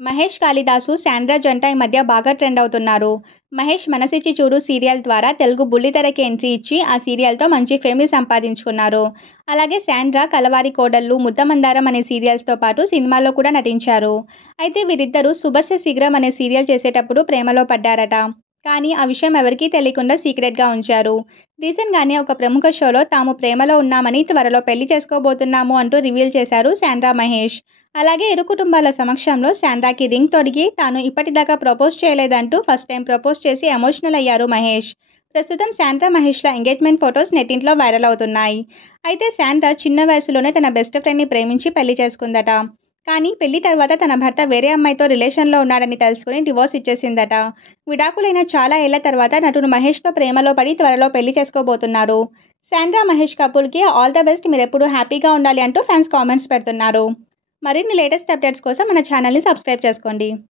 Mahesh Kalidasa, Sandra జంట ఈ మధ్య బాగా ట్రెండ్ అవుతున్నారు. మహేష్ 'మనసిచ్చి చూడు' సీరియల్ ద్వారా తెలుగు బుల్లితెరకి ఎంట్రీ ఇచ్చి ఆ సీరియల్‌తో మంచి ఫేమ్‌ని సంపాదించుకున్నారు. అలాగే శాండ్రా 'కలవారి కోడళ్ళు', 'ముద్దమందారం' అనే సీరియల్స్‌తో పాటు సినిమాల్లో కూడా నటించారు. అయితే వీరిద్దరూ 'శుభస్య శీఘ్రం' అనే సీరియల్ చేసేటప్పుడు ప్రేమలో పడ్డారట. కానీ ఆ విషయం ఎవరికీ తెలియకుండా సీక్రెట్‌గా ఉంచారు. రీసెంట్‌గానే ఒక ప్రముఖ షోలో తాము ప్రేమలో ఉన్నామని, త్వరలో పెళ్లి చేసుకోబోతున్నాము అంటూ రివీల్ చేశారు శాండ్రా మహేష్. అలాగే ఇరు కుటుంబాల సమక్షంలో శాండ్రాకి రింగ్ తొడిగి తాను ఇప్పటిదాకా ప్రపోజ్ చేయలేదంటూ ఫస్ట్ టైం ప్రపోజ్ చేసి ఎమోషనల్ అయ్యారు మహేష్. ప్రస్తుతం శాండ్రా మహేష్ల ఎంగేజ్మెంట్ ఫొటోస్ నెట్టింట్లో వైరల్ అవుతున్నాయి. అయితే శాండ్రా చిన్న వయసులోనే తన బెస్ట్ ఫ్రెండ్ని ప్రేమించి పెళ్లి చేసుకుందట. కానీ పెళ్లి తర్వాత తన భర్త వేరే అమ్మాయితో రిలేషన్లో ఉన్నాడని తెలుసుకుని డివోర్స్ ఇచ్చేసిందట. విడాకులైన చాలా ఏళ్ల తర్వాత నటుడు మహేష్తో ప్రేమలో పడి త్వరలో పెళ్లి చేసుకోబోతున్నారు. శాండ్రా మహేష్ కపుల్కి ఆల్ ద బెస్ట్, మీరెప్పుడూ హ్యాపీగా ఉండాలి అంటూ ఫ్యాన్స్ కామెంట్స్ పెడుతున్నారు. మరిన్ని లేటెస్ట్ అప్డేట్స్ కోసం మన ఛానల్ని సబ్స్క్రైబ్ చేసుకోండి.